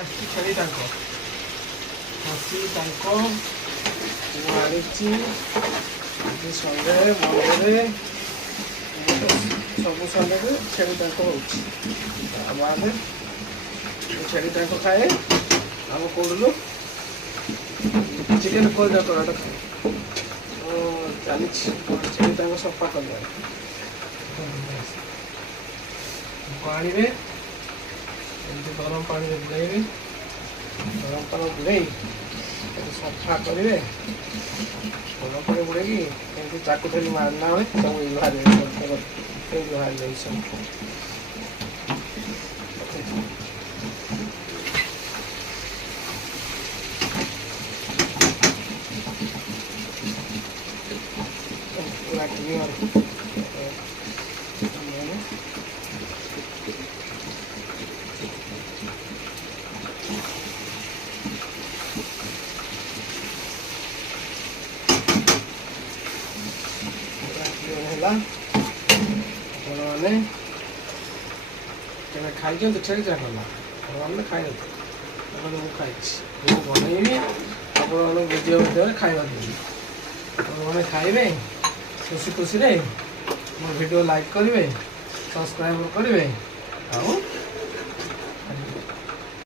ଆସିଛି ଛେଳି ଟାଙ୍କ ଖାସି ଟାଙ୍କ ମୁଁ ଆଣିଛି ଆଜି ସଣ୍ଡେ ମଣ୍ଡେରେ ସବୁ ସଣ୍ଡେରେ ଛେଳି ଟାଙ୍କ ହେଉଛି। ଆମ ଆମେ ଛେଳି ଟାଙ୍କ ଖାଏ ଆମ କହୁଥିଲୁ ଚିକେନ କୋଇଲା କରାଟା ଖାଏ ଚାଲିଛି ଛେଳି ଟାଙ୍କ ସଫା କରିବା ଆଣିବେ ଏମିତି ଗରମ ପାଣିରେ ବୁଡ଼େଇବେ ଗରମ ପାଣି ବୁଡ଼େଇ ତାକୁ ସଫା କରିବେ ଗରମ ପାଣି ବୁଡ଼େଇକି ଏମିତି ଚାକୁ ଧରି ମାରିଲା ବେଳେ ସବୁ ବାହାରିବେ କେମିତି ବାହାରିବେ ସବୁ ପୁରା କ୍ଲିୟର ହେଲା ଆପଣମାନେ କେବେ ଖାଇଛନ୍ତି ଛେଳି ଟାଙ୍କ ନା ଆପଣମାନେ ଖାଇନଥିଲେ ମୁଁ ଖାଇଛି ମୁଁ ବନେଇବି ଆପଣମାନଙ୍କୁ ଭିଡ଼ିଓ ଭିଡ଼ିଓରେ ଖାଇବା ଦେବି ଆପଣମାନେ ଖାଇବେ ଖୁସି ଖୁସିରେ ମୋ ଭିଡ଼ିଓ ଲାଇକ୍ କରିବେ ସବସ୍କ୍ରାଇବ୍ କରିବେ ଆଉ